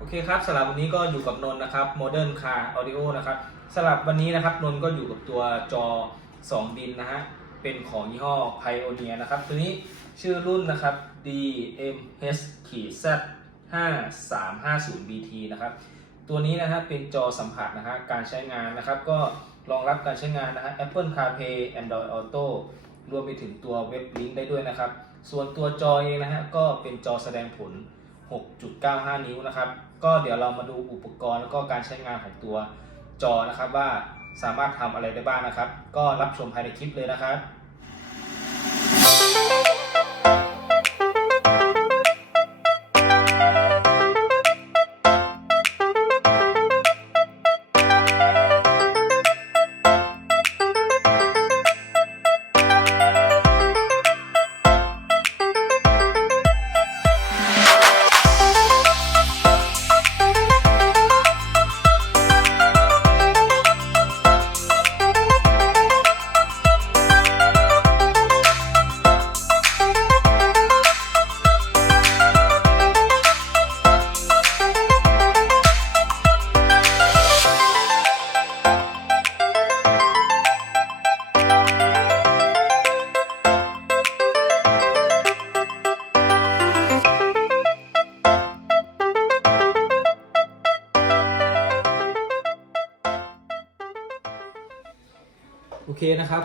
โอเคครับสำหรับวันนี้ก็อยู่กับนนท์นะครับ Modern Car Audio นะครับสำหรับวันนี้นะครับนนท์ก็อยู่กับตัวจอ2ดินนะฮะ เป็นของยี่ห้อ Pioneer นะครับ ตัวนี้ชื่อรุ่นนะครับ DMH Z 5350 BT นะครับ ตัวนี้นะฮะเป็นจอสัมผัสนะฮะ การใช้งานนะครับ ก็รองรับการใช้งานนะฮะ Apple CarPlay Android Auto รวมไปถึงตัวเว็บลิงก์ได้ด้วยนะครับ ส่วนตัวจอเองนะฮะก็เป็นจอแสดงผล 6.95 นิ้วนะครับ ก็เดี๋ยวเรามาดูอุปกรณ์แล้วก็การใช้งานของตัวจอนะครับว่าสามารถทำอะไรได้บ้างนะครับ ก็รับชมภายในคลิปเลยนะครับ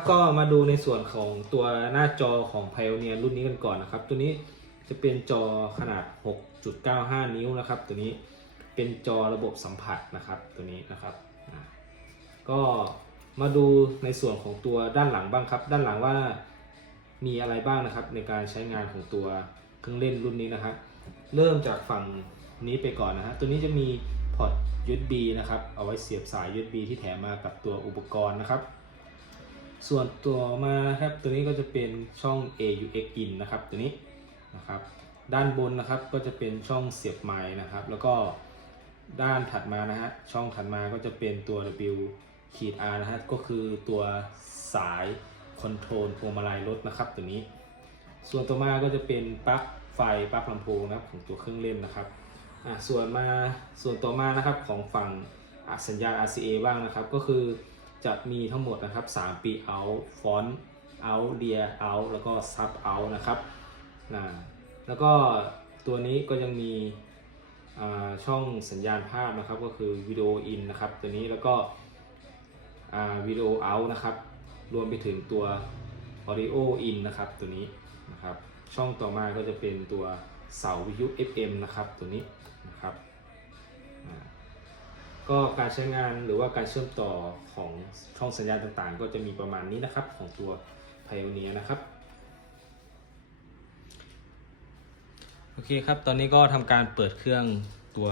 ก็มาดูในส่วนของตัวหน้าจอของ Pioneer รุ่นนี้กันก่อนนะครับ ตัวนี้จะเป็นจอขนาด 6.95 นิ้วนะครับ ตัวนี้เป็นจอระบบสัมผัสนะครับตัวนี้นะครับก็มาดูในส่วนของตัวด้านหลังบ้างครับ ด้านหลังว่ามีอะไรบ้างนะครับ ในการใช้งานของตัวเครื่องเล่นรุ่นนี้นะครับเริ่มจากฝั่งนี้ไปก่อนนะฮะตัวนี้จะมีพอร์ต USB นะครับ เอาไว้เสียบสาย USB ที่แถมมากับตัวอุปกรณ์นะครับ ส่วนตัวมานะครับตัวนี้ก็จะเป็นช่อง AUX in นะครับตัวนี้นะครับด้านบนนะครับก็จะเป็นช่องเสียบไม้นะครับ แล้วก็ด้านถัดมานะฮะช่องถัดมาก็จะเป็นตัว W ขีด R นะฮะก็คือตัวสายคอนโทรลพวงมาลัยรถนะครับตัวนี้ ส่วนต่อมาก็จะเป็นปลั๊กไฟปลั๊กลำโพงนะครับของตัวเครื่องเล่นนะครับอะส่วนมาส่วนต่อมานะครับของฝั่งสัญญาณ RCA บ้างนะครับก็คือ จะมีทั้งหมดนะครับ 3 ปี out font out rear out แล้วก็ sub out นะครับนะแล้วก็ตัวนี้ก็ยังมีช่องสัญญาณภาพนะครับ ก็คือวิดีโอ in นะครับ ตัวนี้แล้วก็อ่าวิดีโอ out นะครับ รวมไปถึงตัว audio in นะครับ ตัวนี้นะครับ ช่องต่อมาก็จะเป็นตัวเสาวิทยุ FM นะครับ ตัวนี้นะครับอ่า ก็การใช้งานหรือว่าการเชื่อมต่อของช่องสัญญาณต่างๆ ก็จะมีประมาณนี้นะครับของตัว Pioneer นะครับโอเคครับ ตอนนี้ก็ทำการเปิดเครื่องตัว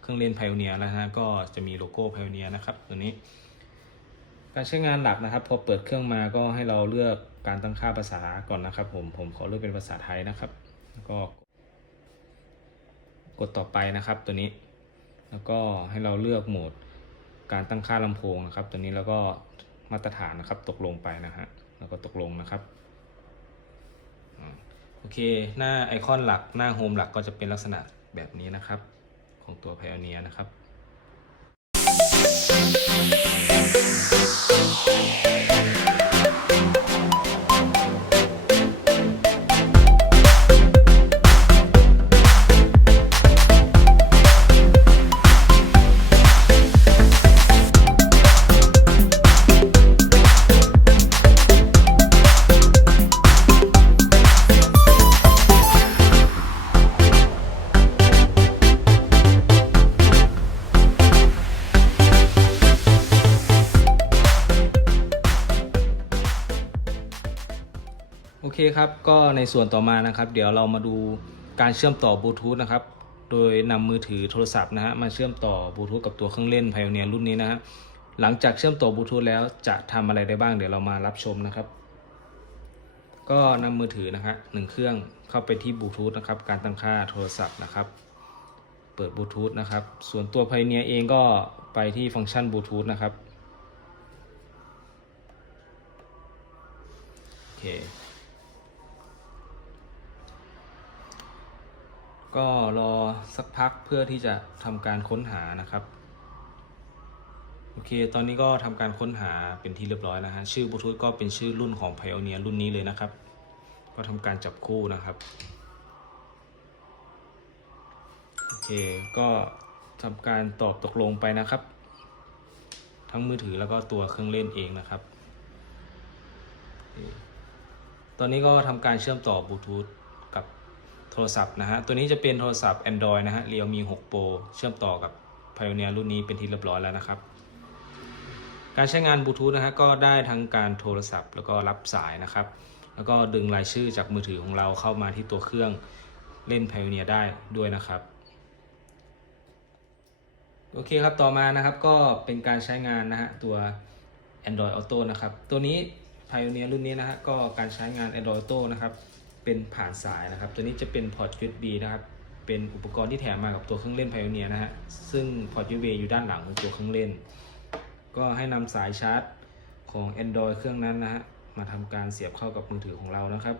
เครื่องเล่น Pioneer แล้วนะก็จะมีโลโก้ Pioneer นะครับตัวนี้ การใช้งานหลักนะครับ พอเปิดเครื่องมาก็ให้เราเลือกการตั้งค่าภาษาก่อนนะครับ ผมผมขอเลือกเป็นภาษาไทยนะครับแล้วก็กดต่อไปนะครับตัวนี้ แล้วก็ให้เราเลือกโหมดการตั้งค่าลำโพงนะครับ ตัวนี้แล้วก็มาตรฐานนะครับตกลงไปนะฮะแล้วก็ตกลงนะครับโอเค หน้าไอคอนหลักหน้าโฮมหลักก็จะเป็นลักษณะแบบนี้นะครับ ของตัว Pioneer นะครับโอ คครับก็ในส่วนต่อมานะครับ เดี๋ยวเรามาดูการเชื่อมต่อบลูทูธนะครับโดยนำมือถือโทรศัพท์นะฮะมาเชื่อมต่อบลูทูธกับตัวเครื่องเล่น Pioneer รุ่นนี้นะฮะหลังจากเชื่อมต่อบลูทูธแล้วจะทำอะไรได้บ้างเดี๋ยวเรามารับชมนะครับ ก็นำมือถือนะฮะหนึ่งเครื่องเข้าไปที่บลูทูธนะครับการตั้งค่าโทรศัพท์นะครับเปิดบลูทูธนะครับส่วนตัว Pioneer เองก็ไปที่ฟังก์ชันบลูทูธนะครับ โอเค ก็รอสักพักเพื่อที่จะทำการค้นหานะครับ โอเค ตอนนี้ก็ทำการค้นหาเป็นที่เรียบร้อยนะฮะ ชื่อบลูทูธก็เป็นชื่อรุ่นของ Pioneer รุ่นนี้เลยนะครับ ก็ทำการจับคู่นะครับ โอเค ก็ทำการตอบตกลงไปนะครับ ทั้งมือถือแล้วก็ตัวเครื่องเล่นเองนะครับ ตอนนี้ก็ทำการเชื่อมต่อบลูทูธ โทรศัพท์นะฮะ ตัวนี้จะเป็นโทรศัพท์ Android นะฮะ Realme 6 Pro เชื่อมต่อกับ Pioneer รุ่นนี้เป็นที่เรียบร้อยแล้วนะครับ การใช้งานบลูทูธนะฮะก็ได้ทั้งการโทรศัพท์ แล้วก็รับสายนะครับ แล้วก็ดึงรายชื่อจากมือถือของเราเข้ามาที่ตัวเครื่องเล่น Pioneer ได้ด้วยนะครับโอเคครับ ต่อมานะครับก็เป็นการใช้งานนะฮะตัว Android Auto นะครับ ตัวนี้ Pioneer รุ่นนี้นะฮะก็การใช้งาน Android Auto นะครับ เป็นผ่านสายนะครับ ตัวนี้จะเป็นพอร์ต USB นะครับ เป็นอุปกรณ์ที่แถมมากับตัวเครื่องเล่น Pioneer นะฮะ ซึ่งพอร์ต USB อยู่ด้านหลังของตัวเครื่องเล่น ก็ให้นำสายชาร์จของ Android เครื่องนั้นนะฮะ มาทำการเสียบเข้ากับมือถือของเรานะครับ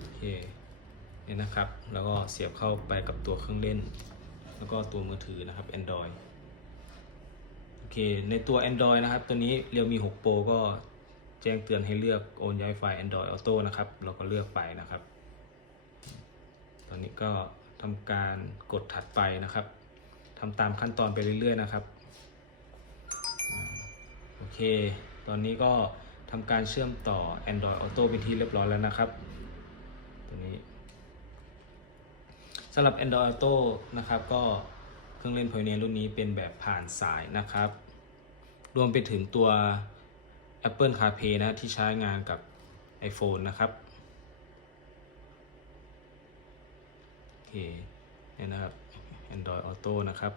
โอเคเนี่ยนะครับ แล้วก็เสียบเข้าไปกับตัวเครื่องเล่น แล้วก็ตัวมือถือนะครับ Android โอเค ในตัว Android นะครับ ตัวนี้เรียวมี 6 Pro ก็ แจ้งเตือนให้เลือกโอนย้ายไฟล์ Android Auto นะครับ เราก็เลือกไปนะครับ ตอนนี้ก็ทำการกดถัดไปนะครับทำตามขั้นตอนไปเรื่อย ๆ นะครับ โอเค ตอนนี้ก็ทำการเชื่อมต่อ Android Auto เป็นที่เรียบร้อยแล้วนะครับ ตัวนี้สำหรับ Android Auto นะครับ ก็เครื่องเล่น Pioneer รุ่นนี้เป็นแบบผ่านสายนะครับ รวมไปถึงตัว Apple CarPlay นะที่ใช้งานกับ iPhone นะครับโอเคนี่นะครับ Android Auto นะครับ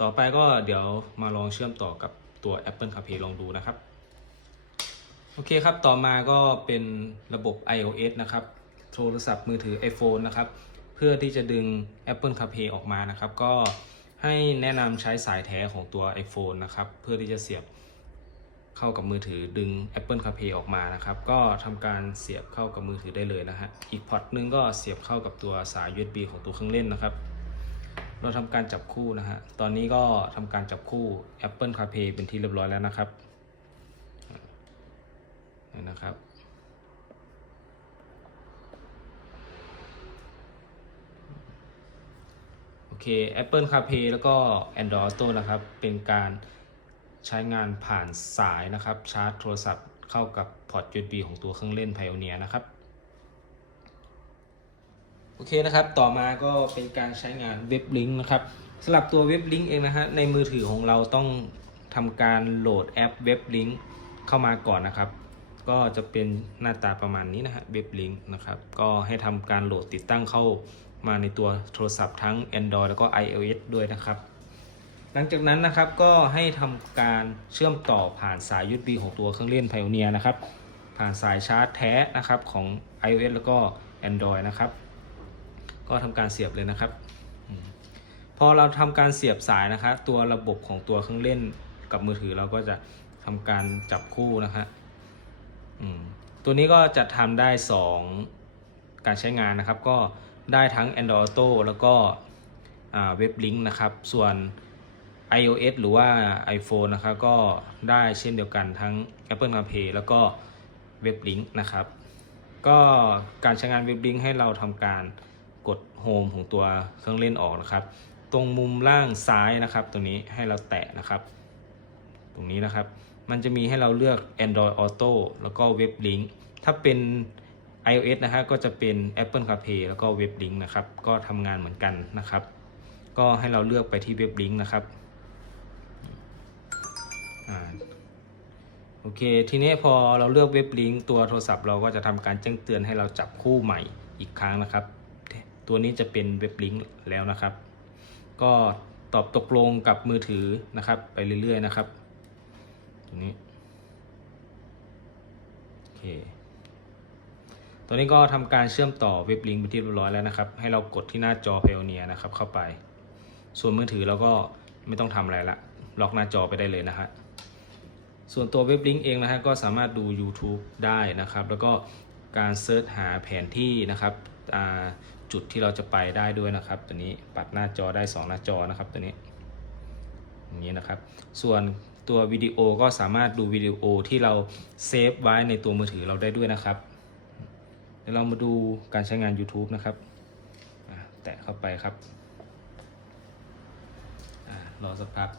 ต่อไปก็เดี๋ยวมาลองเชื่อมต่อกับตัว Apple CarPlay ลองดูนะครับ โอเคครับ ต่อมาก็เป็นระบบ iOS นะครับ โทรศัพท์มือถือ iPhone นะครับ เพื่อที่จะดึง Apple CarPlay ออกมานะครับ ก็ ให้แนะนำใช้สายแท้ของตัว iPhone นะครับ เพื่อที่จะเสียบเข้ากับมือถือดึง Apple CarPlay ออกมานะครับ ก็ทำการเสียบเข้ากับมือถือได้เลยนะฮะ อีกพอร์ตหนึงก็เสียบเข้ากับตัวสาย USB ของตัวเครื่องเล่นนะครับ เราทำการจับคู่นะฮะ ตอนนี้ก็ทำการจับคู่ Apple CarPlay เป็นที่เรียบร้อยแล้วนะครับ นี่นะครับ โอ เค Apple CarPlay แล้วก็ Android Auto นะครับ เป็นการใช้งานผ่านสายนะครับ ชาร์จโทรศัพท์เข้ากับพอร์ต USB ของตัวเครื่องเล่น Pioneer นะครับ โอเคนะครับ ต่อมาก็เป็นการใช้งานเว็บลิงก์นะครับสำหรับตัวเว็บลิงก์เองนะฮะ ในมือถือของเราต้องทำการโหลดแอปเว็บลิงก์เข้ามาก่อนนะครับ ก็จะเป็นหน้าตาประมาณนี้นะฮะ เว็บลิงก์นะครับ ก็ให้ทำการโหลดติดตั้งเข้า มาในตัวโทรศัพท์ทั้ง Android แล้วก็ iOS ด้วยนะครับ หลังจากนั้นนะครับก็ให้ทำการเชื่อมต่อผ่านสาย USB ของตัวเครื่องเล่น Pioneer นะครับ ผ่านสายชาร์จแท้นะครับของ iOS แล้วก็ Android นะครับ ก็ทำการเสียบเลยนะครับ พอเราทำการเสียบสายนะครับ ตัวระบบของตัวเครื่องเล่นกับมือถือเราก็จะทำการจับคู่นะฮะอืมตัวนี้ก็จะทำได้ 2 การใช้งานนะครับ ก็ ได้ทั้ง Android Auto แล้วก็เว็บลิงก์นะครับ ส่วน iOS หรือว่า iPhone นะครับก็ได้เช่นเดียวกันทั้ง Apple CarPlay แล้วก็เว็บลิงก์นะครับ ก็การใช้งานเว็บลิงก์ให้เราทำการกดโฮมของตัวเครื่องเล่นออกนะครับ ตรงมุมล่างซ้ายนะครับตรงนี้ให้เราแตะนะครับ ตรงนี้นะครับ มันจะมีให้เราเลือก Android Auto แล้วก็เว็บลิงก์ถ้าเป็น iOS นะฮะก็จะเป็น Apple CarPlay แล้วก็เว็บลิงก์นะครับ ก็ทำงานเหมือนกันนะครับ ก็ให้เราเลือกไปที่เว็บลิงก์นะครับอโอเค ทีนี้พอเราเลือกเว็บลิงก์ตัวโทรศัพท์เราก็จะทำการแจ้งเตือนให้เราจับคู่ใหม่อีกครั้งนะครับ ตัวนี้จะเป็นเว็บลิงก์แล้วนะครับ ก็ตอบตกลงกับมือถือนะครับ ไปเรื่อยๆนะครับตรงนี้โอเค ตัวนี้ก็ทำการเชื่อมต่อเว็บลิงก์ไปที่เรียบร้อยแล้วนะครับ ให้เรากดที่หน้าจอ Pioneer นะครับเข้าไป ส่วนมือถือเราก็ไม่ต้องทำอะไรละ ล็อกหน้าจอไปได้เลยนะฮะ ส่วนตัวเว็บลิงก์เองนะฮะก็สามารถดู YouTube ได้นะครับ แล้วก็การเซิร์ชหาแผนที่นะครับจุดที่เราจะไปได้ด้วยนะครับ ตัวนี้ปัดหน้าจอได้ 2 หน้าจอนะครับตัวนี้อย่างนี้นะครับ ส่วนตัววิดีโอก็สามารถดูวิดีโอที่เราเซฟไว้ในตัวมือถือเราได้ด้วยนะครับ ดี๋ยวเรามาดูการใช้งาน YouTube นะครับแตะเข้าไปครับอรอสักพัก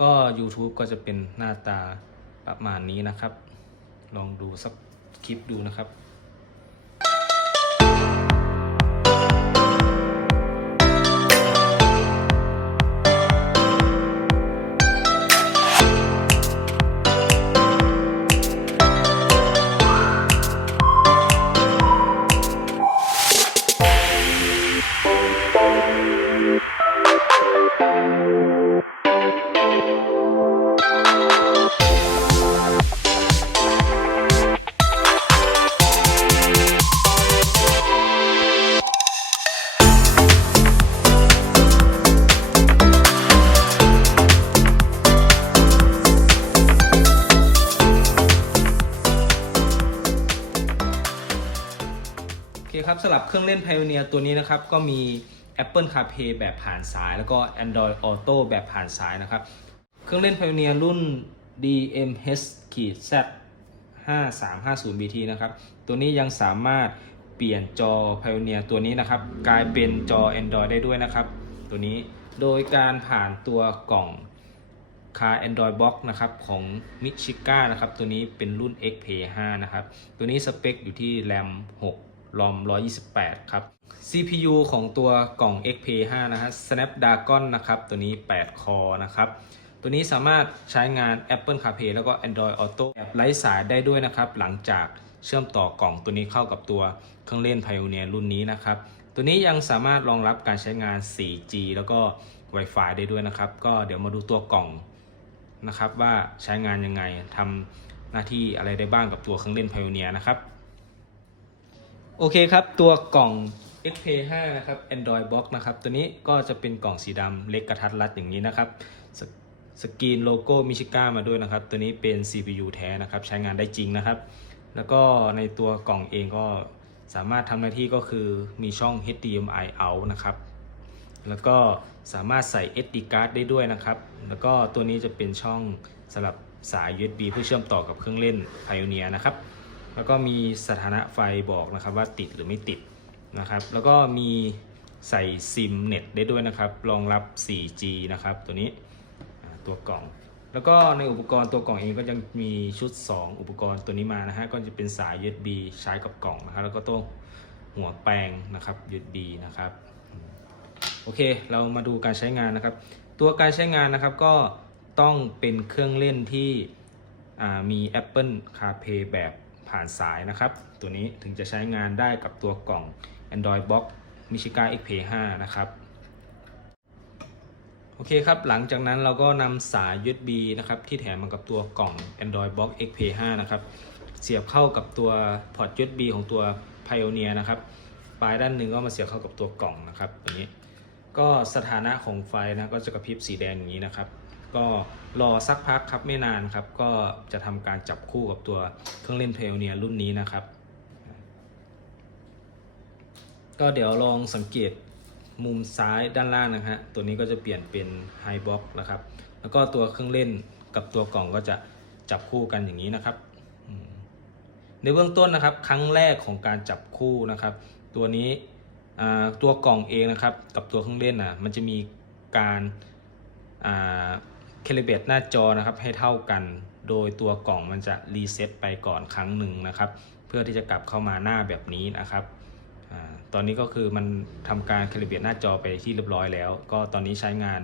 ก็ YouTube ก็จะเป็นหน้าตาประมาณนี้นะครับ ลองดูสักคลิปดูนะครับ เครื่องเล่น Pioneer ตัวนี้นะครับ ก็มี Apple CarPlay แบบผ่านสาย แล้วก็ Android Auto แบบผ่านสายนะครับ เครื่องเล่น Pioneer รุ่น DMH-Z 5350 BT นะครับ ตัวนี้ยังสามารถเปลี่ยนจอ Pioneer ตัวนี้นะครับ กลายเป็นจอ Android ได้ด้วยนะครับ ตัวนี้โดยการผ่านตัวกล่องคา Android Box นะครับของ Michika นะครับ ตัวนี้เป็นรุ่น XP5 นะครับ ตัวนี้สเปคอยู่ที่ RAM 6 ROM 128 ครับ CPU ของตัวกล่อง XP5 นะฮะ Snapdragon นะครับ ตัวนี้ 8 คอนะครับ ตัวนี้สามารถใช้งาน Apple CarPlay แล้วก็ Android Auto แบบไร้สายได้ด้วยนะครับ หลังจากเชื่อมต่อกล่องตัวนี้เข้ากับตัวเครื่องเล่น Pioneer รุ่นนี้นะครับ ตัวนี้ยังสามารถรองรับการใช้งาน 4G แล้วก็ Wi-Fi ได้ด้วยนะครับ ก็เดี๋ยวมาดูตัวกล่องนะครับว่าใช้งานยังไงทำหน้าที่อะไรได้บ้างกับตัวเครื่องเล่น Pioneer นะครับ โอเคครับ ตัวกล่อง XP5 นะครับ Android Box นะครับ ตัวนี้ก็จะเป็นกล่องสีดำเล็กกระทัดรัดอย่างนี้นะครับสสกรีนโลโก้มิชิก้ามาด้วยนะครับ ตัวนี้เป็น CPU แท้นะครับ ใช้งานได้จริงนะครับ แล้วก็ในตัวกล่องเองก็สามารถทำหน้าที่ก็คือมีช่อง HDMI out นะครับ แล้วก็สามารถใส่ SD card ได้ด้วยนะครับ แล้วก็ตัวนี้จะเป็นช่องสำหรับสาย USB เพื่อเชื่อมต่อกับเครื่องเล่น Pioneer นะครับ แล้วก็มีสถานะไฟบอกนะครับว่าติดหรือไม่ติดนะครับ แล้วก็มีใส่ซิมเน็ตได้ด้วยนะครับ รองรับ 4G นะครับ ตัวนี้ตัวกล่อง แล้วก็ในอุปกรณ์ตัวกล่องเองก็ยังมีชุด 2 อุปกรณ์ตัวนี้มานะฮะ ก็จะเป็นสาย USB ใช้กับกล่องนะครับ แล้วก็ตัวหัวแปลงนะครับ USB นะครับ โอเค เรามาดูการใช้งานนะครับ ตัวการใช้งานนะครับก็ต้องเป็นเครื่องเล่นที่มี Apple CarPlay แบบ ผ่านสายนะครับ ตัวนี้ถึงจะใช้งานได้กับตัวกล่อง Android Box Michika XP5 นะครับโอเคครับ หลังจากนั้นเราก็นำสาย USB นะครับที่แถมมากับตัวกล่อง Android Box XP5 นะครับ เสียบเข้ากับตัวพอร์ต USB ของตัว Pioneer นะครับ ปลายด้านหนึ่งก็มาเสียบเข้ากับตัวกล่องนะครับตัวนี้ ก็สถานะของไฟนะก็จะกระพริบสีแดงอย่างนี้นะครับ ก็รอสักพักครับไม่นานครับ ก็จะทำการจับคู่กับตัวเครื่องเล่นเพลเนียรุ่นนี้นะครับ ก็เดี๋ยวลองสังเกตมุมซ้ายด้านล่างนะฮะตัวนี้ก็จะเปลี่ยนเป็นไฮบ็อกนะครับ แล้วก็ตัวเครื่องเล่นกับตัวกล่องก็จะจับคู่กันอย่างนี้นะครับ ในเบื้องต้นนะครับ ครั้งแรกของการจับคู่นะครับ ตัวนี้ตัวกล่องเองนะครับ กับตัวเครื่องเล่นนะมันจะมีการ คลิเบตหน้าจอนะครับให้เท่ากัน โดยตัวกล่องมันจะรีเซ็ตไปก่อนครั้งหนึ่งนะครับ เพื่อที่จะกลับเข้ามาหน้าแบบนี้นะครับอตอนนี้ก็คือมันทำการเคลิเบตหน้าจอไปที่เรียบร้อยแล้ว ก็ตอนนี้ใช้งาน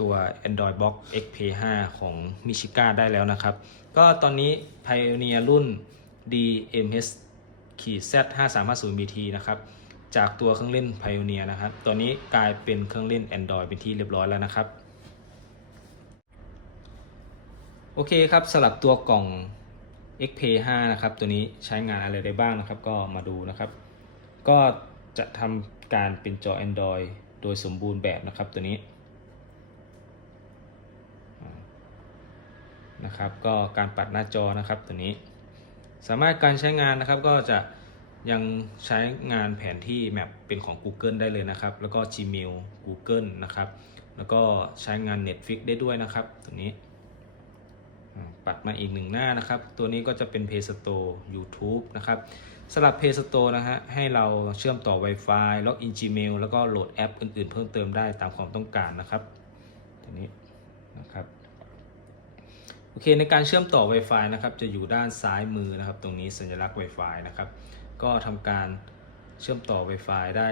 ตัว Android Box XP5 ของ Michika ได้แล้วนะครับ ก็ตอนนี้ Pioneer รุ่น DMS ขีด Z 5 3 5 0 BT นะครับ จากตัวเครื่องเล่น Pioneer นะครับ ตอนนี้กลายเป็นเครื่องเล่น Android เป็นที่เรียบร้อยแล้วนะครับ โอเคครับสำหรับตัวกล่อง XP5 นะครับ ตัวนี้ใช้งานอะไรได้บ้างนะครับ ก็มาดูนะครับ ก็จะทำการเป็นจอ Android โดยสมบูรณ์แบบนะครับตัวนี้นะครับ ก็การปัดหน้าจอนะครับตัวนี้ สามารถการใช้งานนะครับ ก็จะยังใช้งานแผนที่แมปเป็นของ Google ได้เลยนะครับ แล้วก็ Gmail Google นะครับ แล้วก็ใช้งาน Netflix ได้ด้วยนะครับตัวนี้ ปัดมาอีกหนึ่งหน้านะครับ ตัวนี้ก็จะเป็น Play Store YouTube นะครับสำหรับ Play Store นะฮะให้เราเชื่อมต่อ Wi-Fi ล็อกอิน Gmail แล้วก็โหลดแอปอื่นๆ เพิ่มเติมได้ตามความต้องการนะครับตัวนี้นะครับโอเคในการเชื่อมต่อ Wi-Fi นะครับจะอยู่ด้านซ้ายมือนะครับ ตรงนี้สัญลักษณ์ Wi-Fi นะครับ ก็ทำการเชื่อมต่อ Wi-Fi ได้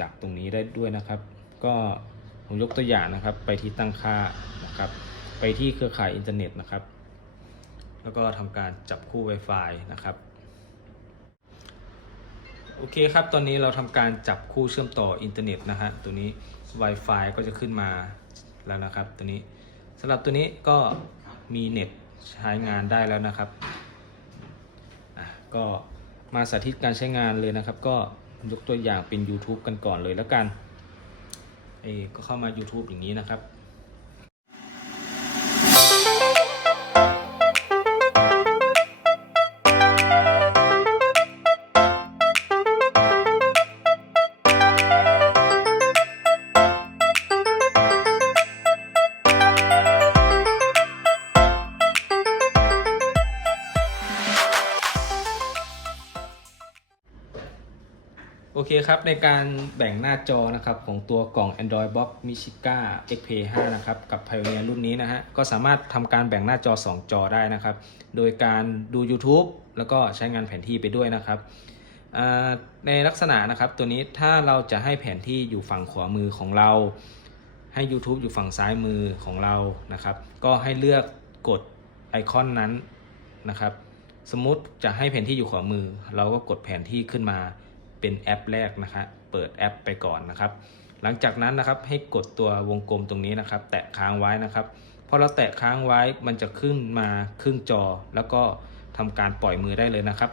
จากตรงนี้ได้ด้วยนะครับ ก็ผมยกตัวอย่างนะครับไปที่ตั้งค่านะครับ ไปที่เครือข่ายอินเทอร์เน็ตนะครับ แล้วก็ทำการจับคู่ Wi-Fi นะครับ โอเคครับ ตอนนี้เราทำการจับคู่เชื่อมต่ออินเทอร์เน็ตนะฮะ ตัวนี้ Wi-Fi ก็จะขึ้นมาแล้วนะครับ ตัวนี้สำหรับตัวนี้ก็มีเน็ตใช้งานได้แล้วนะครับอะก็มาสาธิตการใช้งานเลยนะครับ ก็ยกตัวอย่างเป็น YouTube กันก่อนเลยแล้วกันเอก็เข้ามา YouTube อย่างนี้นะครับ ครับในการแบ่งหน้าจอนะครับของตัวกล่อง Android Box Michiga XP5 นะครับกับ Pioneer รุ่นนี้นะฮะก็สามารถทำการแบ่งหน้าจอ 2 จอได้นะครับ โดยการดู YouTube แล้วก็ใช้งานแผนที่ไปด้วยนะครับในลักษณะนะครับตัวนี้ถ้าเราจะให้แผนที่อยู่ฝั่งขวามือของเรา ให้ YouTube อยู่ฝั่งซ้ายมือของเรานะครับ ก็ให้เลือกกดไอคอนนั้นนะครับ สมมติจะให้แผนที่อยู่ขวามือ เราก็กดแผนที่ขึ้นมา เป็นแอปแรกนะครับเปิดแอปไปก่อนนะครับ หลังจากนั้นนะครับให้กดตัววงกลมตรงนี้นะครับ แตะค้างไว้นะครับพอเราแตะค้างไว้มันจะขึ้นมาครึ่งจอ แล้วก็ทำการปล่อยมือได้เลยนะครับ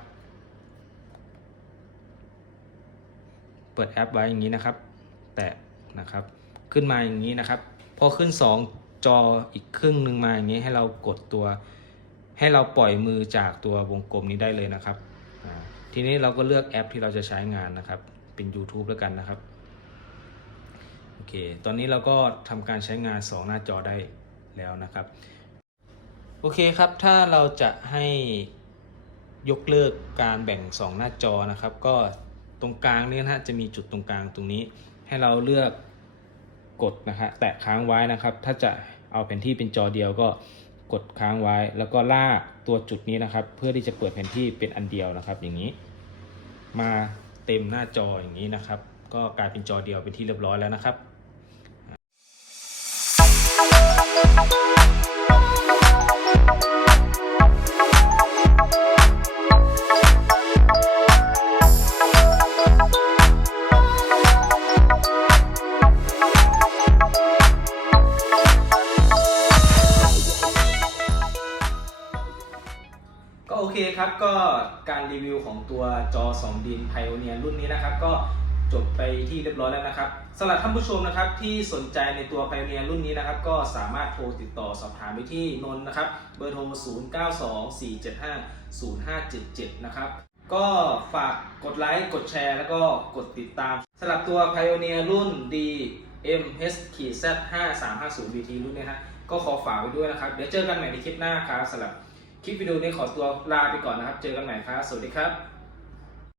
เปิดแอปไว้อย่างนี้นะครับ แตะนะครับ ขึ้นมาอย่างนี้นะครับ พอขึ้น 2 จออีกครึ่งหนึ่งมาอย่างนี้ให้เรากดตัว ให้เราปล่อยมือจากตัววงกลมนี้ได้เลยนะครับ ทีนี้เราก็เลือกแอปที่เราจะใช้งานนะครับ เป็น YouTube แล้วกันนะครับ โอเค ตอนนี้เราก็ทำการใช้งาน 2 หน้าจอได้แล้วนะครับ โอเคครับ ถ้าเราจะให้ยกเลิกการแบ่ง 2 หน้าจอนะครับ ก็ตรงกลางนี่นะฮะจะมีจุดตรงกลางตรงนี้ ให้เราเลือกกดนะฮะแตะค้างไว้นะครับ ถ้าจะเอาแผนที่เป็นจอเดียวก็ กดค้างไว้ แล้วก็ลากตัวจุดนี้นะครับ เพื่อที่จะเปิดแผนที่เป็นอันเดียวนะครับ อย่างนี้ มาเต็มหน้าจออย่างนี้นะครับ ก็กลายเป็นจอเดียวเป็นที่เรียบร้อยแล้วนะครับ เคครับก็การรีวิวของตัวจอ 2 ดิน Pioneer รุ่นนี้นะครับ ก็จบไปที่เรียบร้อยแล้วนะครับสำหรับท่านผู้ชมนะครับที่สนใจในตัว Pioneer รุ่นนี้นะครับ ก็สามารถโทรติดต่อสอบถามไปที่นนนะครับ เบอร์โทร 0924750577 นะครับ ก็ฝากกดไลค์กดแชร์ แล้วก็กดติดตามสำหรับตัว Pioneer รุ่น D MH-Z 5350 BT รุ่นนี้ฮะก็ขอฝากไว้ด้วยนะครับ เดี๋ยวเจอกันใหม่ในคลิปหน้าครับสำหรับ คลิปวิดีโอนี้ขอตัวลาไปก่อนนะครับ เจอกันใหม่ครับ สวัสดีครับ